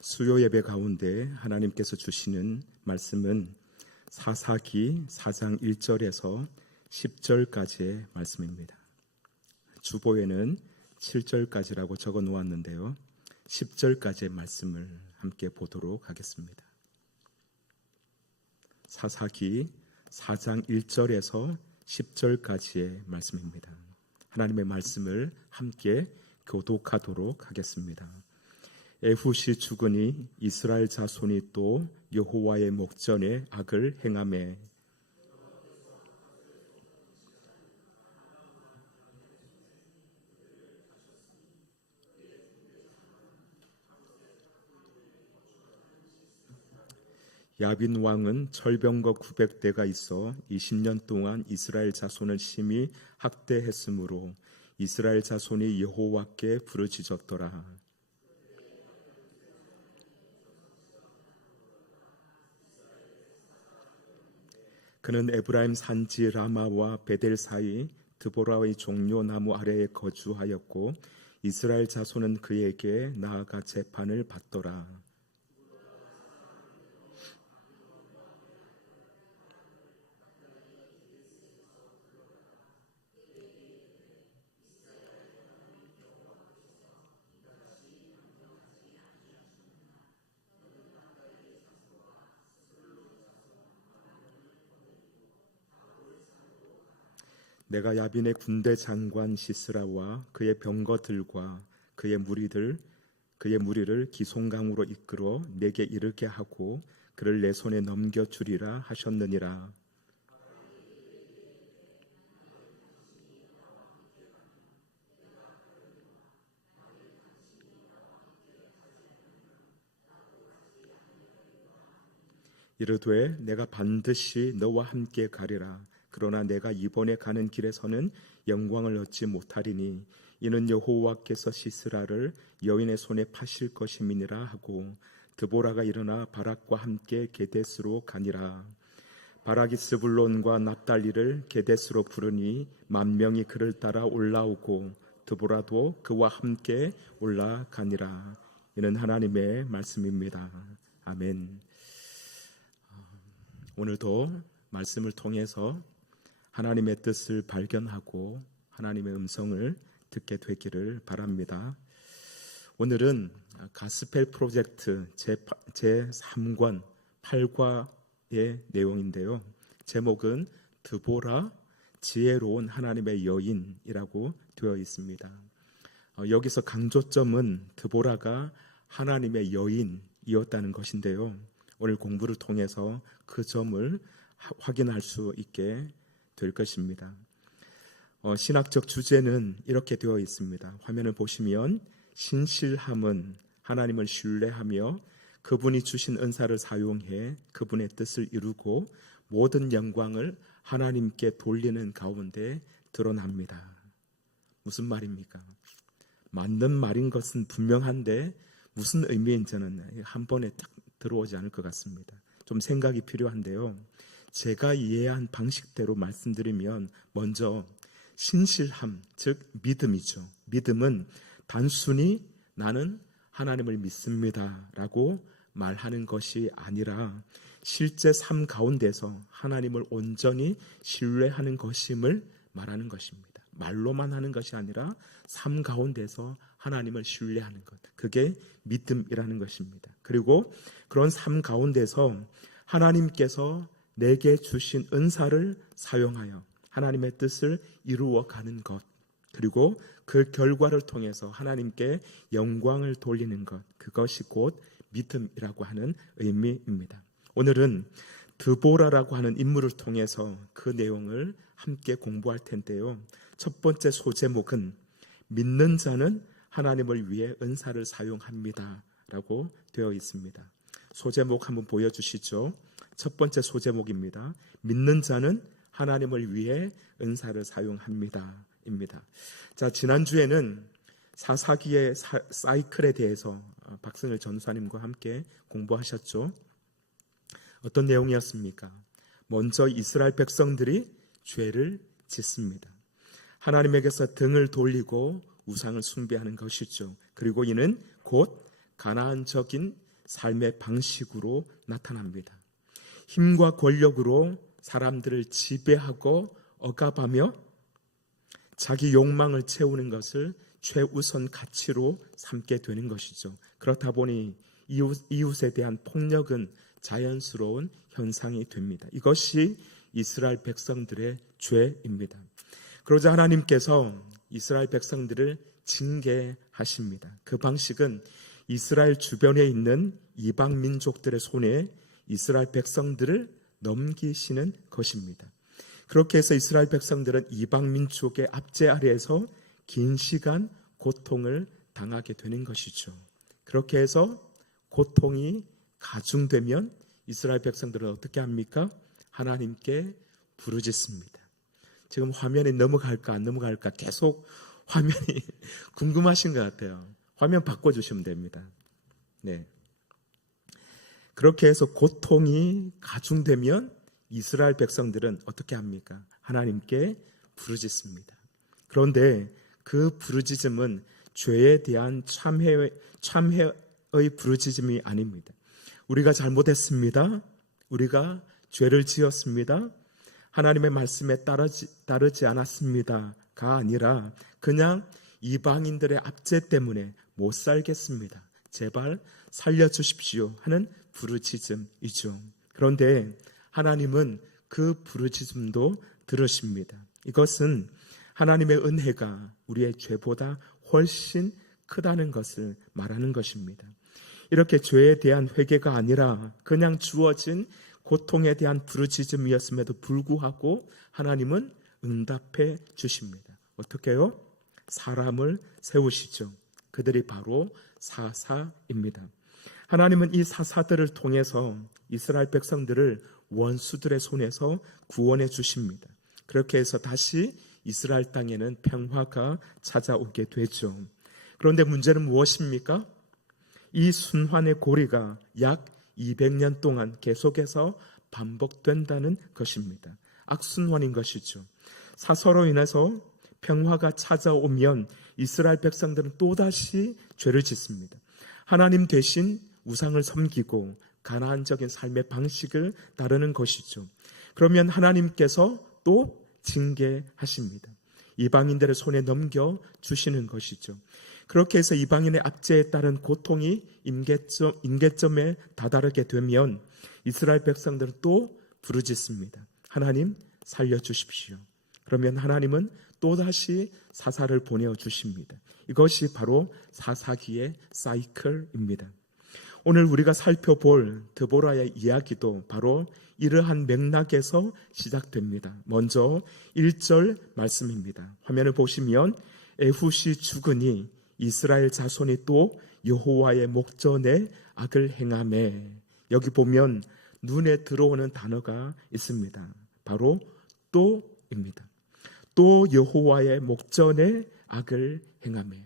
수요 예배 가운데 하나님께서 주시는 말씀은 사사기 4장 1절에서 10절까지의 말씀입니다. 주보에는 7절까지라고 적어 놓았는데요. 10절까지의 말씀을 함께 보도록 하겠습니다. 사사기 4장 1절에서 10절까지의 말씀입니다. 하나님의 말씀을 함께 교독하도록 하겠습니다. 에훗이 죽으니 이스라엘 자손이 또 여호와의 목전에 악을 행하매 야빈 왕은 철병거 900대가 있어 20년 동안 이스라엘 자손을 심히 학대했으므로 이스라엘 자손이 여호와께 부르짖었더라. 그는 에브라임 산지 라마와 베델 사이 드보라의 종려 나무 아래에 거주하였고 이스라엘 자손은 그에게 나아가 재판을 받더라. 내가 야빈의 군대 장관 시스라와 그의 병거들과 그의 무리를 기송강으로 이끌어 내게 이르게 하고 그를 내 손에 넘겨주리라 하셨느니라. 이르되 내가 반드시 너와 함께 가리라. 그러나 내가 이번에 가는 길에서는 영광을 얻지 못하리니 이는 여호와께서 시스라를 여인의 손에 파실 것임이니라 하고 드보라가 일어나 바락과 함께 게데스로 가니라. 바락이 스불론과 납달리를 게데스로 부르니 10,000명이 그를 따라 올라오고 드보라도 그와 함께 올라가니라. 이는 하나님의 말씀입니다. 아멘. 오늘도 말씀을 통해서 하나님의 뜻을 발견하고 하나님의 음성을 듣게 되기를 바랍니다. 오늘은 가스펠 프로젝트 제3권 8과의 내용인데요. 제목은 드보라 지혜로운 하나님의 여인이라고 되어 있습니다. 여기서 강조점은 드보라가 하나님의 여인이었다는 것인데요. 오늘 공부를 통해서 그 점을 확인할 수 있게 될 것입니다. 신학적 주제는 이렇게 되어 있습니다. 화면을 보시면 신실함은 하나님을 신뢰하며 그분이 주신 은사를 사용해 그분의 뜻을 이루고 모든 영광을 하나님께 돌리는 가운데 드러납니다. 무슨 말입니까? 맞는 말인 것은 분명한데 무슨 의미인지는 한 번에 딱 들어오지 않을 것 같습니다. 좀 생각이 필요한데요. 제가 이해한 방식대로 말씀드리면 먼저 신실함, 즉 믿음이죠. 믿음은 단순히 나는 하나님을 믿습니다 라고 말하는 것이 아니라 실제 삶 가운데서 하나님을 온전히 신뢰하는 것임을 말하는 것입니다. 말로만 하는 것이 아니라 삶 가운데서 하나님을 신뢰하는 것, 그게 믿음이라는 것입니다. 그리고 그런 삶 가운데서 하나님께서 내게 주신 은사를 사용하여 하나님의 뜻을 이루어가는 것, 그리고 그 결과를 통해서 하나님께 영광을 돌리는 것, 그것이 곧 믿음이라고 하는 의미입니다. 오늘은 드보라라고 하는 인물을 통해서 그 내용을 함께 공부할 텐데요. 첫 번째 소제목은 믿는 자는 하나님을 위해 은사를 사용합니다 라고 되어 있습니다. 소제목 한번 보여주시죠. 첫 번째 소제목입니다. 믿는 자는 하나님을 위해 은사를 사용합니다 입니다. 자, 지난주에는 사사기의 사이클에 대해서 박승일 전사님과 함께 공부하셨죠. 어떤 내용이었습니까? 먼저 이스라엘 백성들이 죄를 짓습니다. 하나님에게서 등을 돌리고 우상을 숭배하는 것이죠. 그리고 이는 곧 가나안적인 삶의 방식으로 나타납니다. 힘과 권력으로 사람들을 지배하고 억압하며 자기 욕망을 채우는 것을 최우선 가치로 삼게 되는 것이죠. 그렇다 보니 이웃에 대한 폭력은 자연스러운 현상이 됩니다. 이것이 이스라엘 백성들의 죄입니다. 그러자 하나님께서 이스라엘 백성들을 징계하십니다. 그 방식은 이스라엘 주변에 있는 이방 민족들의 손에 이스라엘 백성들을 넘기시는 것입니다. 그렇게 해서 이스라엘 백성들은 이방 민족의 압제 아래에서 긴 시간 고통을 당하게 되는 것이죠. 그렇게 해서 고통이 가중되면 이스라엘 백성들은 어떻게 합니까? 하나님께 부르짖습니다. 지금 화면에 넘어갈까 안 넘어갈까 계속 화면이 궁금하신 것 같아요. 화면 바꿔주시면 됩니다. 네. 그렇게 해서 고통이 가중되면 이스라엘 백성들은 어떻게 합니까? 하나님께 부르짖습니다. 그런데 그 부르짖음은 죄에 대한 참회의 부르짖음이 아닙니다. 우리가 잘못했습니다. 우리가 죄를 지었습니다. 하나님의 말씀에 따르지 않았습니다가 아니라 그냥 이방인들의 압제 때문에 못 살겠습니다. 제발 살려주십시오 하는 부르짖음이죠. 그런데 하나님은 그 부르짖음도 들으십니다. 이것은 하나님의 은혜가 우리의 죄보다 훨씬 크다는 것을 말하는 것입니다. 이렇게 죄에 대한 회개가 아니라 그냥 주어진 고통에 대한 부르짖음이었음에도 불구하고 하나님은 응답해 주십니다. 어떻게 해요? 사람을 세우시죠. 그들이 바로 사사입니다. 하나님은 이 사사들을 통해서 이스라엘 백성들을 원수들의 손에서 구원해 주십니다. 그렇게 해서 다시 이스라엘 땅에는 평화가 찾아오게 되죠. 그런데 문제는 무엇입니까? 이 순환의 고리가 약 200년 동안 계속해서 반복된다는 것입니다. 악순환인 것이죠. 사서로 인해서 평화가 찾아오면 이스라엘 백성들은 또다시 죄를 짓습니다. 하나님 대신 우상을 섬기고 가나안적인 삶의 방식을 따르는 것이죠. 그러면 하나님께서 또 징계하십니다. 이방인들의 손에 넘겨주시는 것이죠. 그렇게 해서 이방인의 압제에 따른 고통이 임계점에 다다르게 되면 이스라엘 백성들은 또 부르짖습니다. 하나님 살려주십시오. 그러면 하나님은 또다시 사사를 보내주십니다. 이것이 바로 사사기의 사이클입니다. 오늘 우리가 살펴볼 드보라의 이야기도 바로 이러한 맥락에서 시작됩니다. 먼저 1절 말씀입니다. 화면을 보시면 에훗이 죽으니 이스라엘 자손이 또 여호와의 목전에 악을 행하매, 여기 보면 눈에 들어오는 단어가 있습니다. 바로 또입니다. 또 여호와의 목전에 악을 행하매.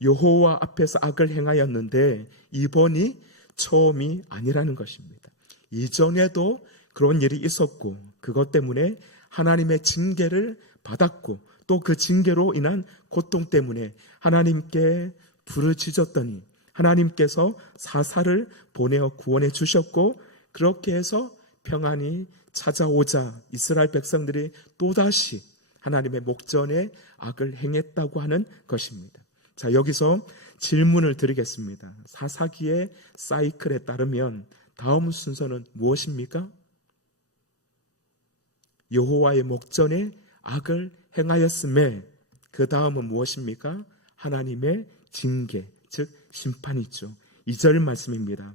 여호와 앞에서 악을 행하였는데 이번이 처음이 아니라는 것입니다. 이전에도 그런 일이 있었고 그것 때문에 하나님의 징계를 받았고 또 그 징계로 인한 고통 때문에 하나님께 부르짖었더니 하나님께서 사사를 보내어 구원해 주셨고 그렇게 해서 평안이 찾아오자 이스라엘 백성들이 또다시 하나님의 목전에 악을 행했다고 하는 것입니다. 자, 여기서 질문을 드리겠습니다. 사사기의 사이클에 따르면 다음 순서는 무엇입니까? 여호와의 목전에 악을 행하였음에 그 다음은 무엇입니까? 하나님의 징계, 즉 심판이죠. 2절 말씀입니다.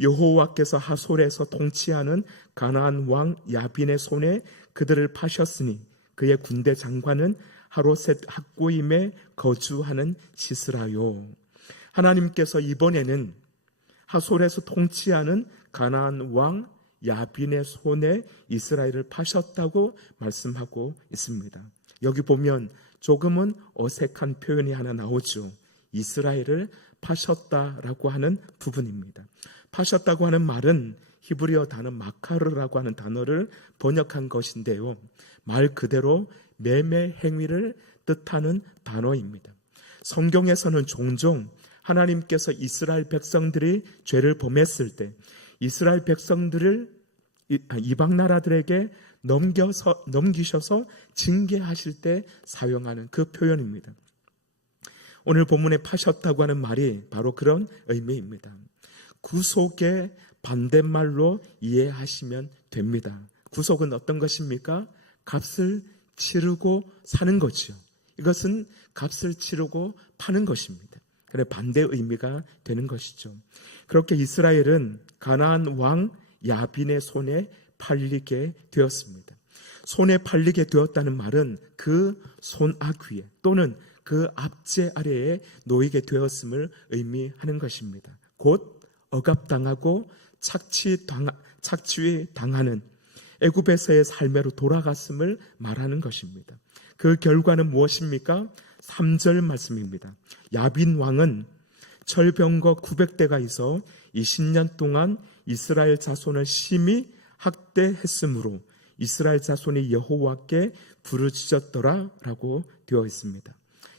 여호와께서 하솔에서 통치하는 가나안 왕 야빈의 손에 그들을 파셨으니 그의 군대 장관은 하로셋 학고임에 거주하는 시스라요. 하나님께서 이번에는 하솔에서 통치하는 가나안 왕 야빈의 손에 이스라엘을 파셨다고 말씀하고 있습니다. 여기 보면 조금은 어색한 표현이 하나 나오죠. 이스라엘을 파셨다라고 하는 부분입니다. 파셨다고 하는 말은 히브리어 단어 마카르라고 하는 단어를 번역한 것인데요. 말 그대로 매매 행위를 뜻하는 단어입니다. 성경에서는 종종 하나님께서 이스라엘 백성들이 죄를 범했을 때 이스라엘 백성들을 이방 나라들에게 넘기셔서 징계하실 때 사용하는 그 표현입니다. 오늘 본문에 파셨다고 하는 말이 바로 그런 의미입니다. 구속의 반대말로 이해하시면 됩니다. 구속은 어떤 것입니까? 값을 치르고 사는 거죠. 이것은 값을 치르고 파는 것입니다. 그래 반대 의미가 되는 것이죠. 그렇게 이스라엘은 가나안 왕 야빈의 손에 팔리게 되었습니다. 손에 팔리게 되었다는 말은 그 손악 위에 또는 그 압제 아래에 놓이게 되었음을 의미하는 것입니다. 곧 억압당하고 착취당하는 애굽에서의 삶으로 돌아갔음을 말하는 것입니다. 그 결과는 무엇입니까? 3절 말씀입니다. 야빈 왕은 철병거 900대가 있어 20년 동안 이스라엘 자손을 심히 학대했으므로 이스라엘 자손이 여호와께 부르짖었더라 라고 되어 있습니다.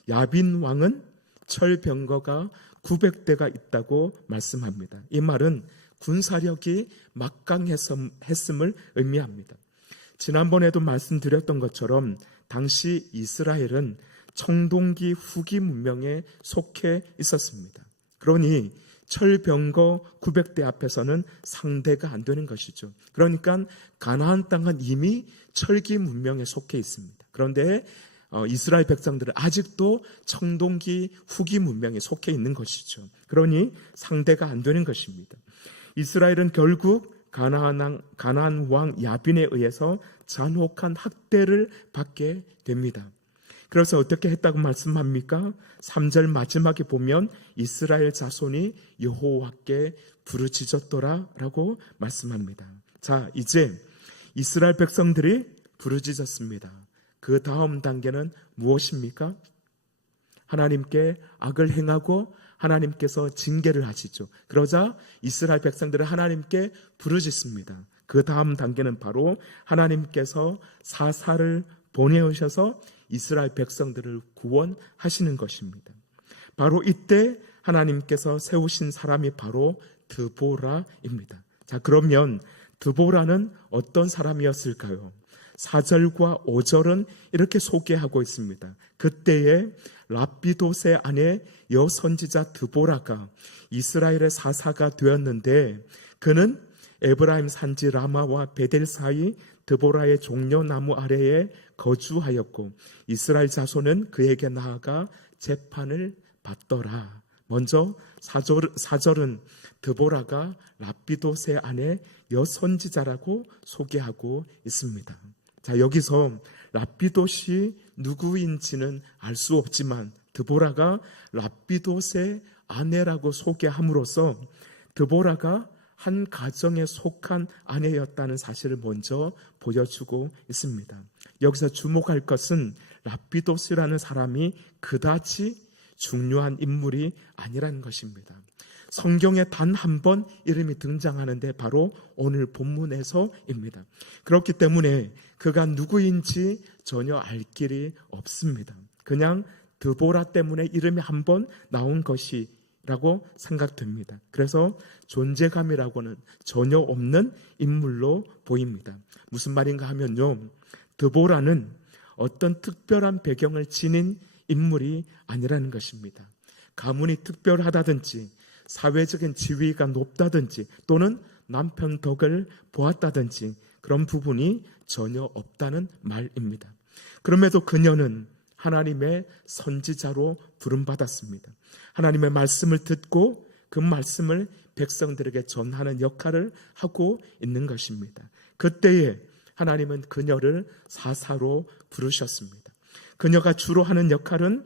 야빈 왕은 철병거가 900대가 있다고 말씀합니다. 이 말은 군사력이 막강했음을 의미합니다. 지난번에도 말씀드렸던 것처럼 당시 이스라엘은 청동기 후기 문명에 속해 있었습니다. 그러니 철병거 900대 앞에서는 상대가 안 되는 것이죠. 그러니까 가나안 땅은 이미 철기 문명에 속해 있습니다. 그런데 이스라엘 백성들은 아직도 청동기 후기 문명에 속해 있는 것이죠. 그러니 상대가 안 되는 것입니다. 이스라엘은 결국 가나안 왕 야빈에 의해서 잔혹한 학대를 받게 됩니다. 그래서 어떻게 했다고 말씀합니까? 3절 마지막에 보면 이스라엘 자손이 여호와께 부르짖었더라 라고 말씀합니다. 자, 이제 이스라엘 백성들이 부르짖었습니다. 그 다음 단계는 무엇입니까? 하나님께 악을 행하고 하나님께서 징계를 하시죠. 그러자 이스라엘 백성들은 하나님께 부르짖습니다. 그 다음 단계는 바로 하나님께서 사사를 보내오셔서 이스라엘 백성들을 구원하시는 것입니다. 바로 이때 하나님께서 세우신 사람이 바로 드보라입니다. 자, 그러면 드보라는 어떤 사람이었을까요? 4절과 5절은 이렇게 소개하고 있습니다. 그때에 라피도세 아내 여선지자 드보라가 이스라엘의 사사가 되었는데 그는 에브라임 산지 라마와 베델 사이 드보라의 종려나무 아래에 거주하였고 이스라엘 자손은 그에게 나아가 재판을 받더라. 먼저 4절은 드보라가 라피도세 아내 여선지자라고 소개하고 있습니다. 자, 여기서 라피도시 누구인지는 알 수 없지만 드보라가 라피도세 아내라고 소개함으로써 드보라가 한 가정에 속한 아내였다는 사실을 먼저 보여주고 있습니다. 여기서 주목할 것은 라피도스라는 사람이 그다지 중요한 인물이 아니라는 것입니다. 성경에 단 한 번 이름이 등장하는데 바로 오늘 본문에서입니다. 그렇기 때문에 그가 누구인지 전혀 알 길이 없습니다. 그냥 드보라 때문에 이름이 한 번 나온 것이라고 생각됩니다. 그래서 존재감이라고는 전혀 없는 인물로 보입니다. 무슨 말인가 하면요, 드보라는 어떤 특별한 배경을 지닌 인물이 아니라는 것입니다. 가문이 특별하다든지 사회적인 지위가 높다든지 또는 남편 덕을 보았다든지 그런 부분이 전혀 없다는 말입니다. 그럼에도 그녀는 하나님의 선지자로 부름받았습니다. 하나님의 말씀을 듣고 그 말씀을 백성들에게 전하는 역할을 하고 있는 것입니다. 그때에 하나님은 그녀를 사사로 부르셨습니다. 그녀가 주로 하는 역할은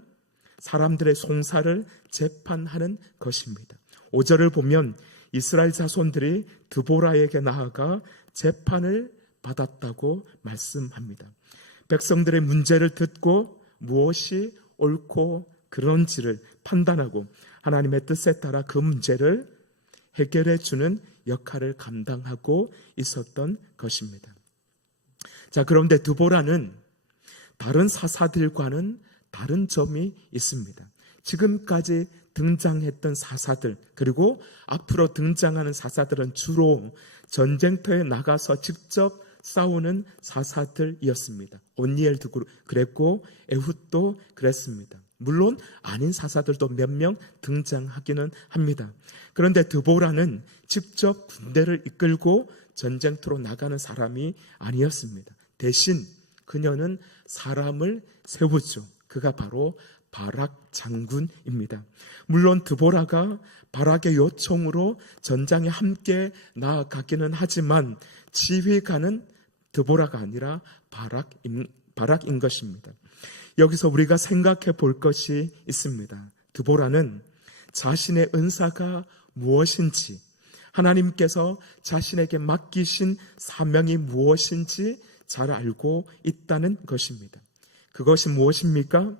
사람들의 송사를 재판하는 것입니다. 5절을 보면 이스라엘 자손들이 드보라에게 나아가 재판을 받았다고 말씀합니다. 백성들의 문제를 듣고 무엇이 옳고 그런지를 판단하고 하나님의 뜻에 따라 그 문제를 해결해 주는 역할을 감당하고 있었던 것입니다. 자, 그런데 드보라는 다른 사사들과는 다른 점이 있습니다. 지금까지 등장했던 사사들, 그리고 앞으로 등장하는 사사들은 주로 전쟁터에 나가서 직접 싸우는 사사들이었습니다. 온니엘도 그랬고 에훗도 그랬습니다. 물론 아닌 사사들도 몇 명 등장하기는 합니다. 그런데 드보라는 직접 군대를 이끌고 전쟁터로 나가는 사람이 아니었습니다. 대신 그녀는 사람을 세우죠. 그가 바로 바락 장군입니다. 물론 드보라가 바락의 요청으로 전장에 함께 나아가기는 하지만 지휘관은 드보라가 아니라 바락인 것입니다. 여기서 우리가 생각해 볼 것이 있습니다. 드보라는 자신의 은사가 무엇인지, 하나님께서 자신에게 맡기신 사명이 무엇인지 잘 알고 있다는 것입니다. 그것이 무엇입니까?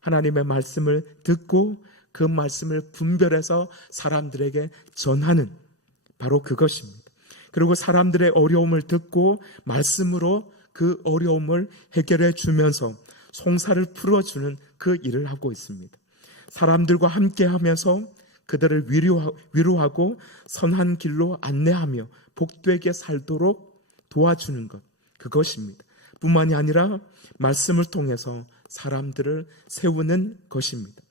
하나님의 말씀을 듣고 그 말씀을 분별해서 사람들에게 전하는, 바로 그것입니다. 그리고 사람들의 어려움을 듣고 말씀으로 그 어려움을 해결해 주면서 송사를 풀어주는 그 일을 하고 있습니다. 사람들과 함께 하면서 그들을 위로하고 선한 길로 안내하며 복되게 살도록 도와주는 것, 그것입니다. 뿐만이 아니라 말씀을 통해서 사람들을 세우는 것입니다.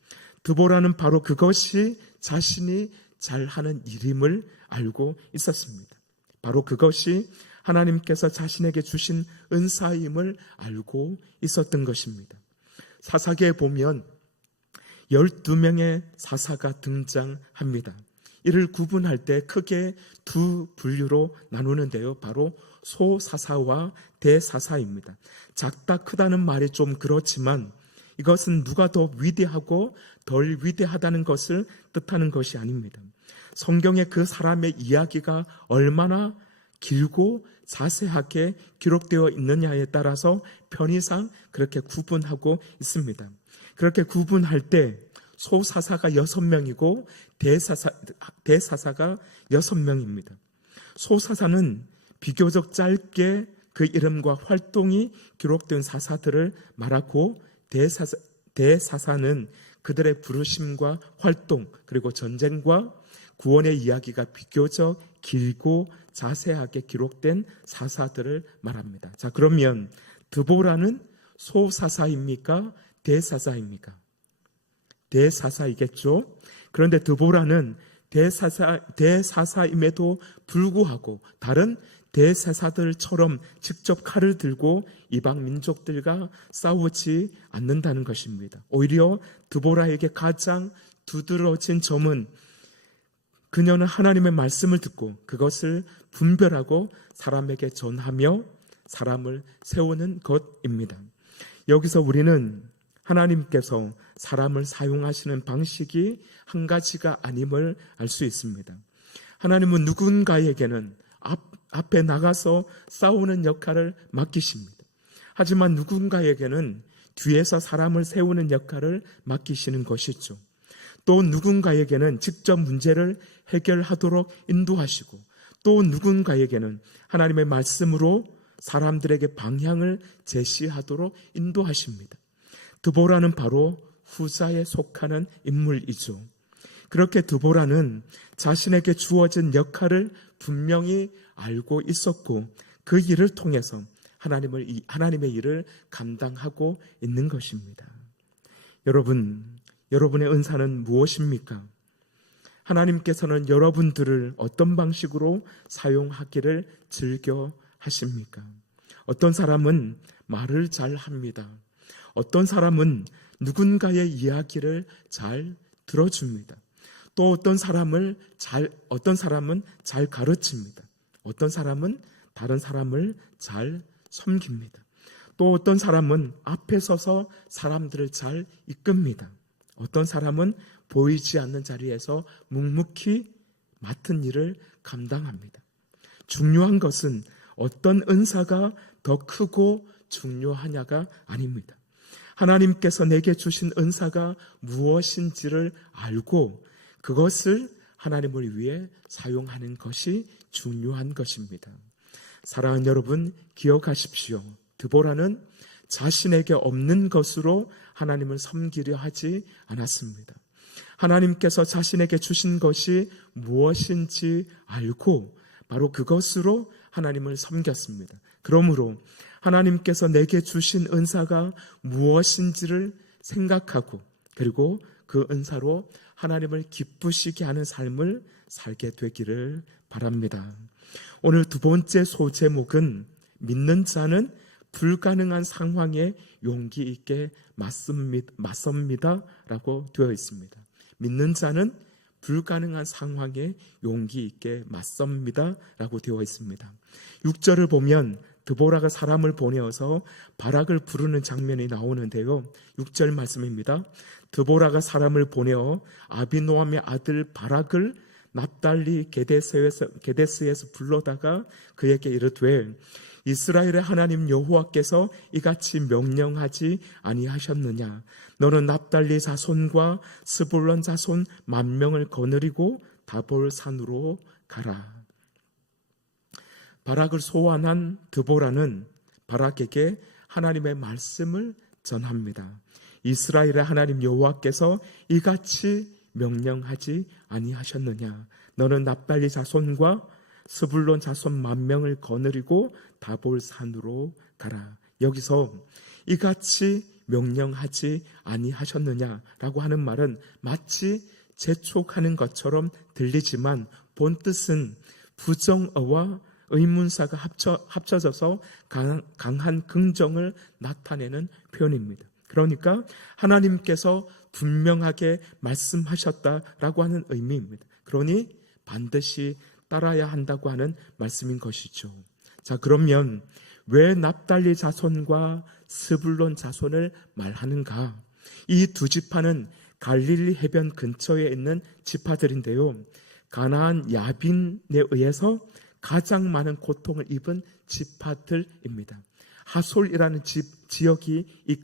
드보라는 바로 그것이 자신이 잘하는 일임을 알고 있었습니다. 바로 그것이 하나님께서 자신에게 주신 은사임을 알고 있었던 것입니다. 사사기에 보면 12명의 사사가 등장합니다. 이를 구분할 때 크게 두 분류로 나누는데요. 바로 소사사와 대사사입니다. 작다 크다는 말이 좀 그렇지만 이것은 누가 더 위대하고 덜 위대하다는 것을 뜻하는 것이 아닙니다. 성경에 그 사람의 이야기가 얼마나 길고 자세하게 기록되어 있느냐에 따라서 편의상 그렇게 구분하고 있습니다. 그렇게 구분할 때 소사사가 6명이고 대사사가 6명입니다. 소사사는 비교적 짧게 그 이름과 활동이 기록된 사사들을 말하고 대사사는 그들의 부르심과 활동, 그리고 전쟁과 구원의 이야기가 비교적 길고 자세하게 기록된 사사들을 말합니다. 자, 그러면 드보라는 소사사입니까? 대사사입니까? 대사사이겠죠. 그런데 드보라는 대사사임에도 불구하고 다른 대사사들처럼 직접 칼을 들고 이방 민족들과 싸우지 않는다는 것입니다. 오히려 드보라에게 가장 두드러진 점은 그녀는 하나님의 말씀을 듣고 그것을 분별하고 사람에게 전하며 사람을 세우는 것입니다. 여기서 우리는 하나님께서 사람을 사용하시는 방식이 한 가지가 아님을 알 수 있습니다. 하나님은 누군가에게는 앞에 나가서 싸우는 역할을 맡기십니다. 하지만 누군가에게는 뒤에서 사람을 세우는 역할을 맡기시는 것이죠. 또 누군가에게는 직접 문제를 해결하도록 인도하시고 또 누군가에게는 하나님의 말씀으로 사람들에게 방향을 제시하도록 인도하십니다. 드보라는 바로 후자에 속하는 인물이죠. 그렇게 드보라는 자신에게 주어진 역할을 분명히 알고 있었고 그 일을 통해서 하나님의 일을 감당하고 있는 것입니다. 여러분의 은사는 무엇입니까? 하나님께서는 여러분들을 어떤 방식으로 사용하기를 즐겨 하십니까? 어떤 사람은 말을 잘 합니다. 어떤 사람은 누군가의 이야기를 잘 들어줍니다. 또 어떤 사람은 잘 가르칩니다. 어떤 사람은 다른 사람을 잘 섬깁니다. 또 어떤 사람은 앞에 서서 사람들을 잘 이끕니다. 어떤 사람은 보이지 않는 자리에서 묵묵히 맡은 일을 감당합니다. 중요한 것은 어떤 은사가 더 크고 중요하냐가 아닙니다. 하나님께서 내게 주신 은사가 무엇인지를 알고 그것을 하나님을 위해 사용하는 것이 중요한 것입니다. 사랑하는 여러분, 기억하십시오. 드보라는 자신에게 없는 것으로 하나님을 섬기려 하지 않았습니다. 하나님께서 자신에게 주신 것이 무엇인지 알고 바로 그것으로 하나님을 섬겼습니다. 그러므로 하나님께서 내게 주신 은사가 무엇인지를 생각하고 그리고 그 은사로 하나님을 기쁘시게 하는 삶을 살게 되기를 바랍니다. 오늘 두 번째 소제목은 믿는 자는 불가능한 상황에 용기 있게 맞섭니다 라고 되어 있습니다. 믿는 자는 불가능한 상황에 용기 있게 맞섭니다 라고 되어 있습니다. 6절을 보면 드보라가 사람을 보내어서 바락을 부르는 장면이 나오는데요. 6절 말씀입니다. 드보라가 사람을 보내어 아비노함의 아들 바락을 납달리 게데스에서 불러다가 그에게 이르되 이스라엘의 하나님 여호와께서 이같이 명령하지 아니하셨느냐? 너는 납달리 자손과 스불론 자손 10,000명을 거느리고 다볼 산으로 가라. 바락을 소환한 드보라는 바락에게 하나님의 말씀을 전합니다. 이스라엘의 하나님 여호와께서 이같이 명령하지 아니하셨느냐? 너는 납달리 자손과 스불론 자손 10,000명을 거느리고 다볼 산으로 가라. 여기서 이같이 명령하지 아니하셨느냐라고 하는 말은 마치 재촉하는 것처럼 들리지만 본뜻은 부정어와 의문사가 합쳐져서 강한 긍정을 나타내는 표현입니다. 그러니까 하나님께서 분명하게 말씀하셨다라고 하는 의미입니다. 그러니 반드시 따라야 한다고 하는 말씀인 것이죠. 자, 그러면 왜 납달리 자손과 스불론 자손을 말하는가? 이 두 지파는 갈릴리 해변 근처에 있는 지파들인데요. 가나안 야빈에 의해서 가장 많은 고통을 입은 지파들입니다. 하솔이라는 지역이 이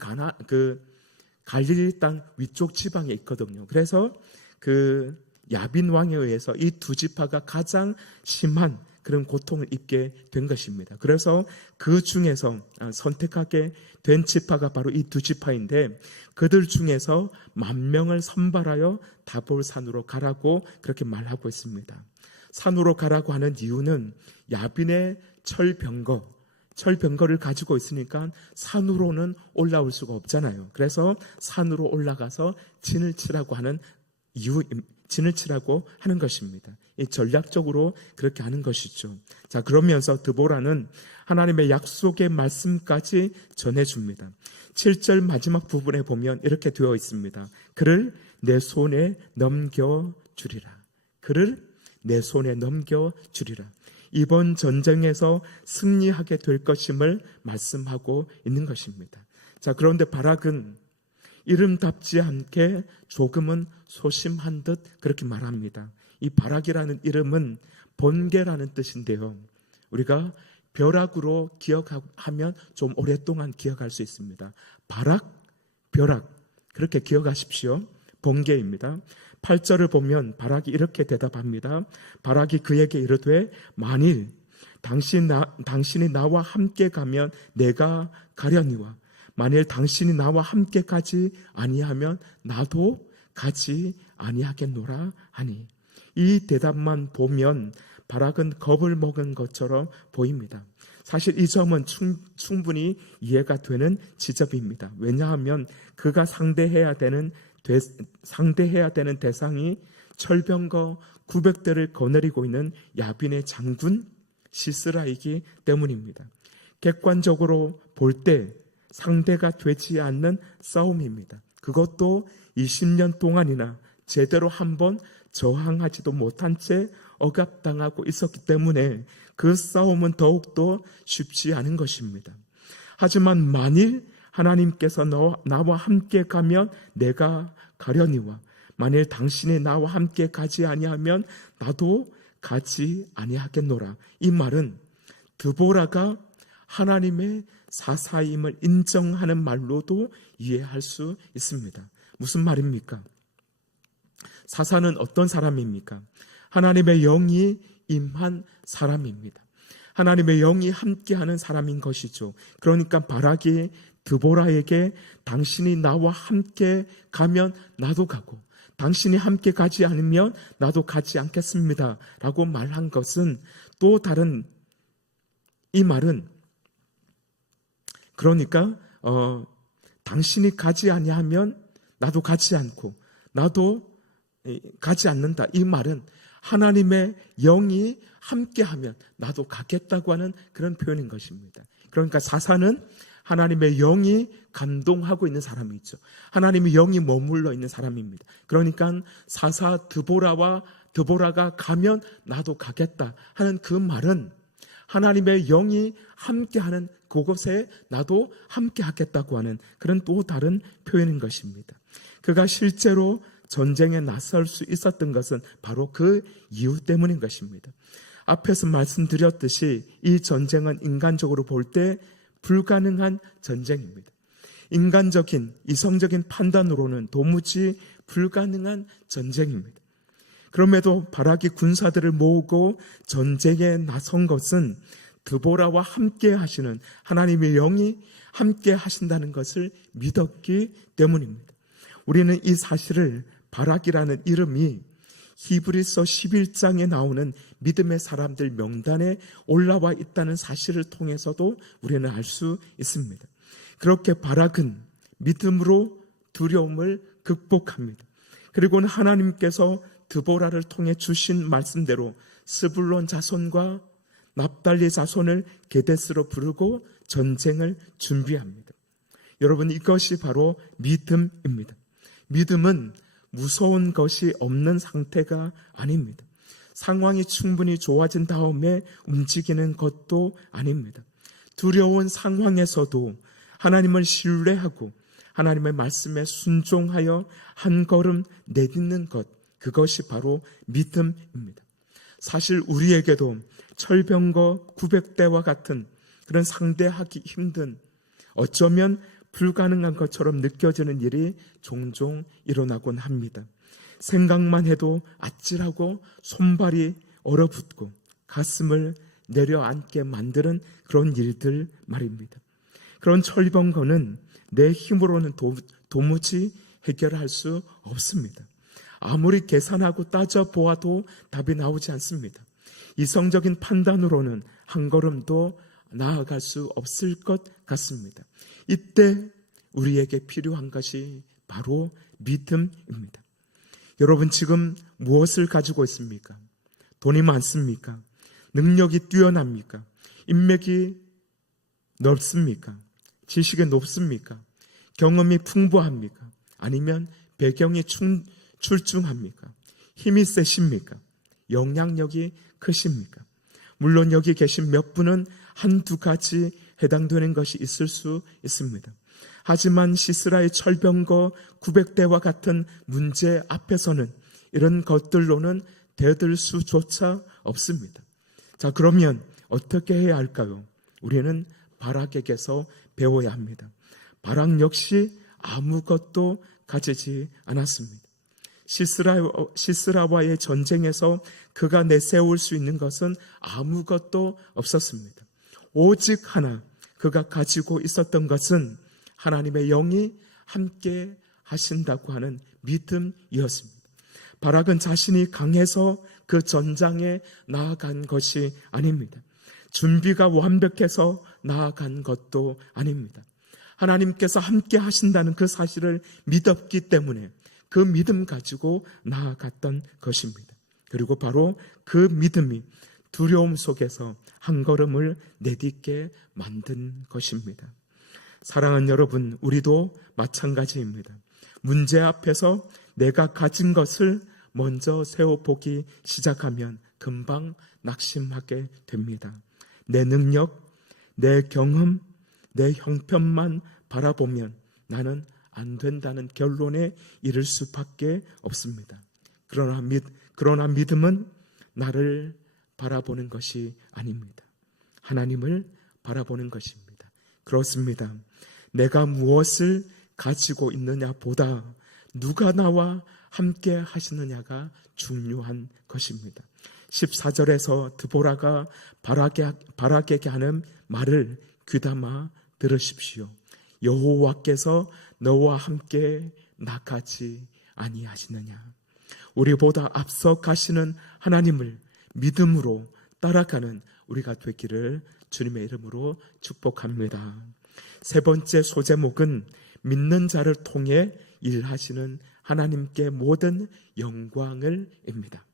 갈릴리 땅 위쪽 지방에 있거든요. 그래서 그 야빈 왕에 의해서 이 두 지파가 가장 심한 그런 고통을 입게 된 것입니다. 그래서 그 중에서 선택하게 된 지파가 바로 이 두 지파인데 그들 중에서 10,000명을 선발하여 다볼 산으로 가라고 그렇게 말하고 있습니다. 산으로 가라고 하는 이유는 야빈의 철병거를 가지고 있으니까 산으로는 올라올 수가 없잖아요. 그래서 산으로 올라가서 진을 치라고 하는 것입니다. 이 전략적으로 그렇게 하는 것이죠. 자, 그러면서 드보라는 하나님의 약속의 말씀까지 전해줍니다. 7절 마지막 부분에 보면 이렇게 되어 있습니다. 그를 내 손에 넘겨주리라. 그를 내 손에 넘겨주리라. 이번 전쟁에서 승리하게 될 것임을 말씀하고 있는 것입니다. 자, 그런데 바락은 이름답지 않게 조금은 소심한 듯 그렇게 말합니다. 이 바락이라는 이름은 번개라는 뜻인데요. 우리가 벼락으로 기억하면 좀 오랫동안 기억할 수 있습니다. 바락, 벼락 그렇게 기억하십시오. 번개입니다. 8절을 보면 바락이 이렇게 대답합니다. 바락이 그에게 이르되 만일 당신이 나와 함께 가면 내가 가려니와 만일 당신이 나와 함께 가지 아니하면 나도 가지 아니하겠노라 하니. 이 대답만 보면 바락은 겁을 먹은 것처럼 보입니다. 사실 이 점은 충분히 이해가 되는 지적입니다. 왜냐하면 그가 상대해야 되는 대상이 철병거 900대를 거느리고 있는 야빈의 장군 시스라이기 때문입니다. 객관적으로 볼 때 상대가 되지 않는 싸움입니다. 그것도 20년 동안이나 제대로 한번 저항하지도 못한 채 억압당하고 있었기 때문에 그 싸움은 더욱더 쉽지 않은 것입니다. 하지만 만일 하나님께서 나와 함께 가면 내가 가려니와 만일 당신이 나와 함께 가지 아니하면 나도 가지 아니하겠노라. 이 말은 드보라가 하나님의 사사임을 인정하는 말로도 이해할 수 있습니다. 무슨 말입니까? 사사는 어떤 사람입니까? 하나님의 영이 임한 사람입니다. 하나님의 영이 함께하는 사람인 것이죠. 그러니까 바락이 드보라에게 당신이 나와 함께 가면 나도 가고 당신이 함께 가지 않으면 나도 가지 않겠습니다 라고 말한 것은 또 다른, 이 말은 그러니까 당신이 가지 아니하면 나도 가지 않고 나도 가지 않는다. 이 말은 하나님의 영이 함께하면 나도 가겠다고 하는 그런 표현인 것입니다. 그러니까 사사는 하나님의 영이 감동하고 있는 사람이죠. 하나님의 영이 머물러 있는 사람입니다. 그러니까 사사 드보라가 가면 나도 가겠다 하는 그 말은 하나님의 영이 함께하는 그곳에 나도 함께하겠다고 하는 그런 또 다른 표현인 것입니다. 그가 실제로 전쟁에 나설 수 있었던 것은 바로 그 이유 때문인 것입니다. 앞에서 말씀드렸듯이 이 전쟁은 인간적으로 볼 때 불가능한 전쟁입니다. 인간적인 이성적인 판단으로는 도무지 불가능한 전쟁입니다. 그럼에도 바락이 군사들을 모으고 전쟁에 나선 것은 드보라와 함께 하시는 하나님의 영이 함께 하신다는 것을 믿었기 때문입니다. 우리는 이 사실을 바락이라는 이름이 히브리서 11장에 나오는 믿음의 사람들 명단에 올라와 있다는 사실을 통해서도 우리는 알 수 있습니다. 그렇게 바락은 믿음으로 두려움을 극복합니다. 그리고는 하나님께서 드보라를 통해 주신 말씀대로 스불론 자손과 납달리 자손을 게데스로 부르고 전쟁을 준비합니다. 여러분, 이것이 바로 믿음입니다. 믿음은 무서운 것이 없는 상태가 아닙니다. 상황이 충분히 좋아진 다음에 움직이는 것도 아닙니다. 두려운 상황에서도 하나님을 신뢰하고 하나님의 말씀에 순종하여 한 걸음 내딛는 것, 그것이 바로 믿음입니다. 사실 우리에게도 철병거 900대와 같은 그런 상대하기 힘든, 어쩌면 불가능한 것처럼 느껴지는 일이 종종 일어나곤 합니다. 생각만 해도 아찔하고 손발이 얼어붙고 가슴을 내려앉게 만드는 그런 일들 말입니다. 그런 철병거는 내 힘으로는 도무지 해결할 수 없습니다. 아무리 계산하고 따져보아도 답이 나오지 않습니다. 이성적인 판단으로는 한 걸음도 나아갈 수 없을 것 같습니다. 이때 우리에게 필요한 것이 바로 믿음입니다. 여러분, 지금 무엇을 가지고 있습니까? 돈이 많습니까? 능력이 뛰어납니까? 인맥이 넓습니까? 지식이 높습니까? 경험이 풍부합니까? 아니면 배경이 출중합니까? 힘이 세십니까? 영향력이 크십니까? 물론 여기 계신 몇 분은 한두 가지 해당되는 것이 있을 수 있습니다. 하지만 시스라의 철병거 900대와 같은 문제 앞에서는 이런 것들로는 대들 수조차 없습니다. 자, 그러면 어떻게 해야 할까요? 우리는 바락에게서 배워야 합니다. 바락 역시 아무것도 가지지 않았습니다. 시스라와의 전쟁에서 그가 내세울 수 있는 것은 아무것도 없었습니다. 오직 하나, 그가 가지고 있었던 것은 하나님의 영이 함께 하신다고 하는 믿음이었습니다. 바락은 자신이 강해서 그 전장에 나아간 것이 아닙니다. 준비가 완벽해서 나아간 것도 아닙니다. 하나님께서 함께 하신다는 그 사실을 믿었기 때문에 그 믿음 가지고 나아갔던 것입니다. 그리고 바로 그 믿음이 두려움 속에서 한 걸음을 내딛게 만든 것입니다. 사랑하는 여러분, 우리도 마찬가지입니다. 문제 앞에서 내가 가진 것을 먼저 세워보기 시작하면 금방 낙심하게 됩니다. 내 능력, 내 경험, 내 형편만 바라보면 나는 안 된다는 결론에 이를 수밖에 없습니다. 그러나 믿음은 나를 바라보는 것이 아닙니다. 하나님을 바라보는 것입니다. 그렇습니다. 내가 무엇을 가지고 있느냐 보다 누가 나와 함께 하시느냐가 중요한 것입니다. 14절에서 드보라가 바락에게 하는 말을 귀담아 들으십시오. 여호와께서 너와 함께 나가지 아니하시느냐. 우리보다 앞서 가시는 하나님을 믿음으로 따라가는 우리가 되기를 주님의 이름으로 축복합니다. 세 번째 소제목은 믿는 자를 통해 일하시는 하나님께 모든 영광을 입니다.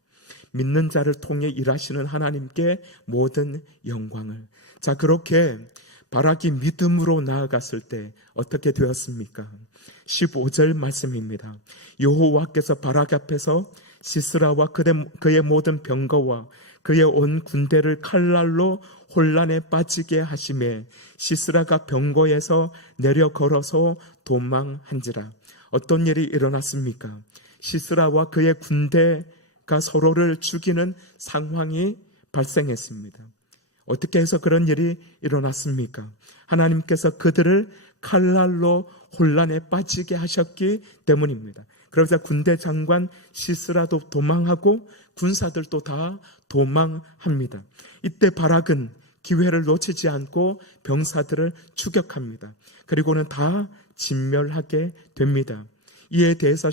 믿는 자를 통해 일하시는 하나님께 모든 영광을. 자, 그렇게 바락이 믿음으로 나아갔을 때 어떻게 되었습니까? 15절 말씀입니다. 여호와께서 바락 앞에서 시스라와 그의 모든 병거와 그의 온 군대를 칼날로 혼란에 빠지게 하심에 시스라가 병거에서 내려 걸어서 도망한지라. 어떤 일이 일어났습니까? 시스라와 그의 군대가 서로를 죽이는 상황이 발생했습니다. 어떻게 해서 그런 일이 일어났습니까? 하나님께서 그들을 칼날로 혼란에 빠지게 하셨기 때문입니다. 그러자 군대 장관 시스라도 도망하고 군사들도 다 도망합니다. 이때 바락은 기회를 놓치지 않고 병사들을 추격합니다. 그리고는 다 진멸하게 됩니다. 이에 대해서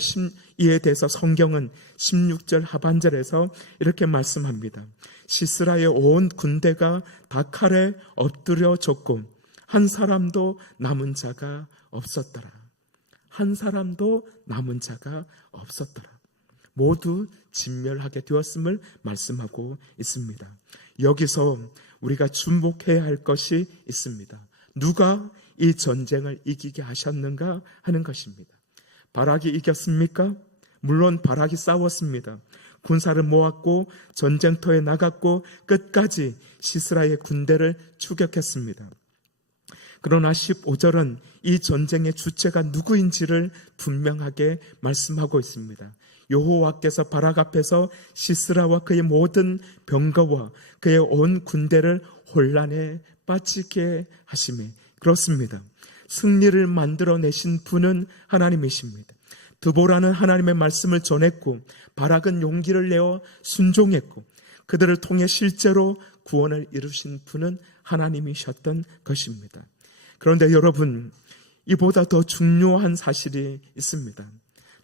성경은 16절 하반절에서 이렇게 말씀합니다. 시스라의 온 군대가 다 칼에 엎드려졌고 한 사람도 남은 자가 없었더라. 한 사람도 남은 자가 없었더라. 모두 진멸하게 되었음을 말씀하고 있습니다. 여기서 우리가 주목해야 할 것이 있습니다. 누가 이 전쟁을 이기게 하셨는가 하는 것입니다. 바락이 이겼습니까? 물론 바락이 싸웠습니다. 군사를 모았고 전쟁터에 나갔고 끝까지 시스라의 군대를 추격했습니다. 그러나 15절은 이 전쟁의 주체가 누구인지를 분명하게 말씀하고 있습니다. 여호와께서 바락 앞에서 시스라와 그의 모든 병거와 그의 온 군대를 혼란에 빠지게 하심에, 그렇습니다. 승리를 만들어내신 분은 하나님이십니다. 드보라는 하나님의 말씀을 전했고 바락은 용기를 내어 순종했고 그들을 통해 실제로 구원을 이루신 분은 하나님이셨던 것입니다. 그런데 여러분, 이보다 더 중요한 사실이 있습니다.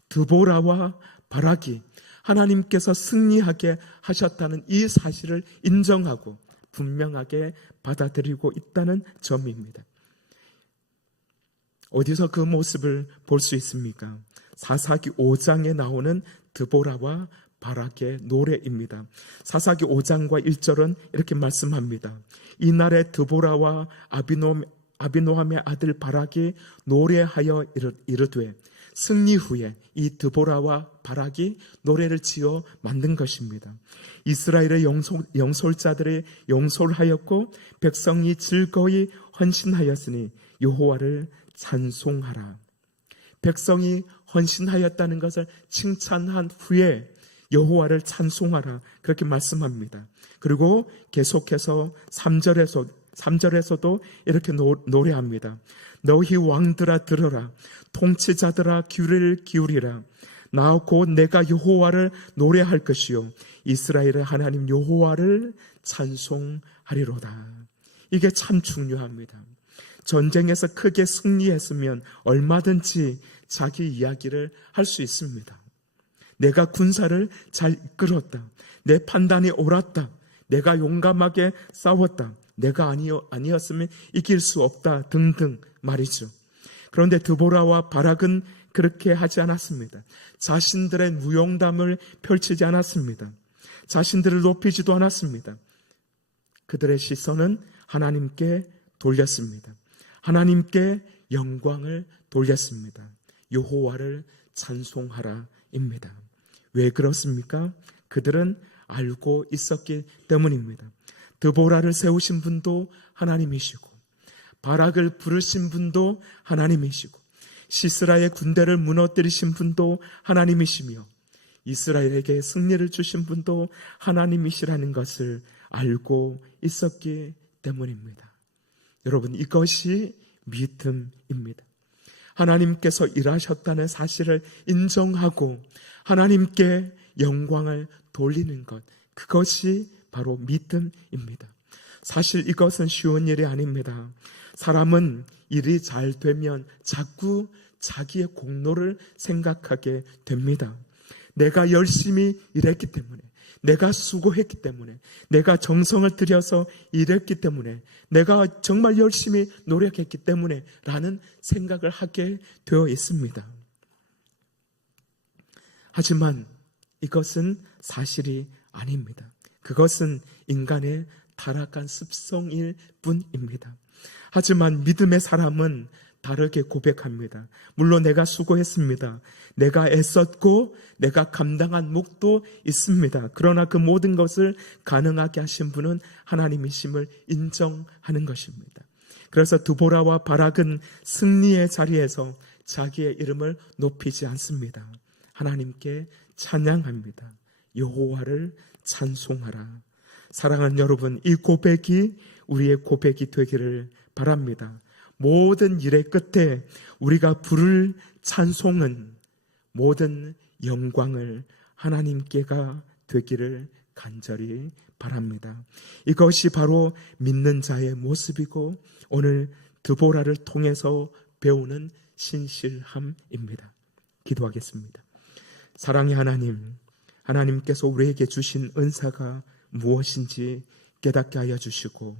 드보라와 바락이 하나님께서 승리하게 하셨다는 이 사실을 인정하고 분명하게 받아들이고 있다는 점입니다. 어디서 그 모습을 볼 수 있습니까? 사사기 5장에 나오는 드보라와 바락의 노래입니다. 사사기 5장과 1절은 이렇게 말씀합니다. 이날에 드보라와 아비노함의 아들 바락이 노래하여 이르되, 승리 후에 이 드보라와 바락이 노래를 지어 만든 것입니다. 이스라엘의 영솔자들이 용솔하였고 백성이 즐거이 헌신하였으니 여호와를 찬송하라. 백성이 헌신하였다는 것을 칭찬한 후에 여호와를 찬송하라, 그렇게 말씀합니다. 그리고 계속해서 3절에서도 이렇게 노래합니다. 너희 왕들아 들어라, 통치자들아 귀를 기울이라. 나 곧 내가 여호와를 노래할 것이요 이스라엘의 하나님 여호와를 찬송하리로다. 이게 참 중요합니다. 전쟁에서 크게 승리했으면 얼마든지 자기 이야기를 할 수 있습니다. 내가 군사를 잘 이끌었다, 내 판단이 옳았다, 내가 용감하게 싸웠다, 내가 아니었으면 이길 수 없다 등등 말이죠. 그런데 드보라와 바락은 그렇게 하지 않았습니다. 자신들의 무용담을 펼치지 않았습니다. 자신들을 높이지도 않았습니다. 그들의 시선은 하나님께 돌렸습니다. 하나님께 영광을 돌렸습니다. 여호와를 찬송하라입니다. 왜 그렇습니까? 그들은 알고 있었기 때문입니다. 드보라를 세우신 분도 하나님이시고 바락을 부르신 분도 하나님이시고 시스라의 군대를 무너뜨리신 분도 하나님이시며 이스라엘에게 승리를 주신 분도 하나님이시라는 것을 알고 있었기 때문입니다. 여러분, 이것이 믿음입니다. 하나님께서 일하셨다는 사실을 인정하고 하나님께 영광을 돌리는 것, 그것이 바로 믿음입니다. 사실 이것은 쉬운 일이 아닙니다. 사람은 일이 잘 되면 자꾸 자기의 공로를 생각하게 됩니다. 내가 열심히 일했기 때문에, 내가 수고했기 때문에, 내가 정성을 들여서 일했기 때문에, 내가 정말 열심히 노력했기 때문에 라는 생각을 하게 되어 있습니다. 하지만 이것은 사실이 아닙니다. 그것은 인간의 타락한 습성일 뿐입니다. 하지만 믿음의 사람은 다르게 고백합니다. 물론 내가 수고했습니다. 내가 애썼고 내가 감당한 몫도 있습니다. 그러나 그 모든 것을 가능하게 하신 분은 하나님이심을 인정하는 것입니다. 그래서 드보라와 바락은 승리의 자리에서 자기의 이름을 높이지 않습니다. 하나님께 찬양합니다. 여호와를 찬송하라. 사랑하는 여러분, 이 고백이 우리의 고백이 되기를 바랍니다. 모든 일의 끝에 우리가 부를 찬송은 모든 영광을 하나님께가 되기를 간절히 바랍니다. 이것이 바로 믿는 자의 모습이고 오늘 드보라를 통해서 배우는 신실함입니다. 기도하겠습니다. 사랑의 하나님, 하나님께서 우리에게 주신 은사가 무엇인지 깨닫게 하여 주시고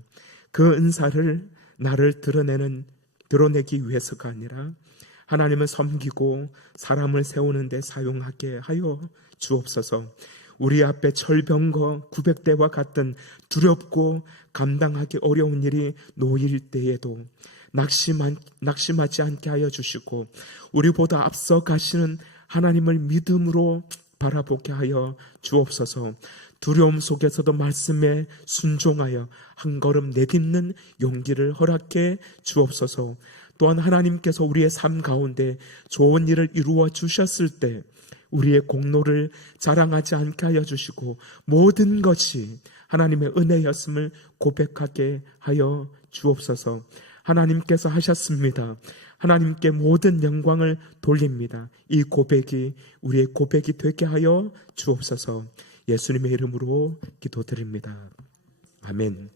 그 은사를 나를 드러내기 위해서가 아니라 하나님을 섬기고 사람을 세우는 데 사용하게 하여 주옵소서. 우리 앞에 철병거 900대와 같은 두렵고 감당하기 어려운 일이 놓일 때에도 낙심하지 않게 하여 주시고 우리보다 앞서 가시는 하나님을 믿음으로 바라보게 하여 주옵소서. 두려움 속에서도 말씀에 순종하여 한 걸음 내딛는 용기를 허락해 주옵소서. 또한 하나님께서 우리의 삶 가운데 좋은 일을 이루어 주셨을 때 우리의 공로를 자랑하지 않게 하여 주시고 모든 것이 하나님의 은혜였음을 고백하게 하여 주옵소서. 하나님께서 하셨습니다. 하나님께 모든 영광을 돌립니다. 이 고백이 우리의 고백이 되게 하여 주옵소서. 예수님의 이름으로 기도드립니다. 아멘.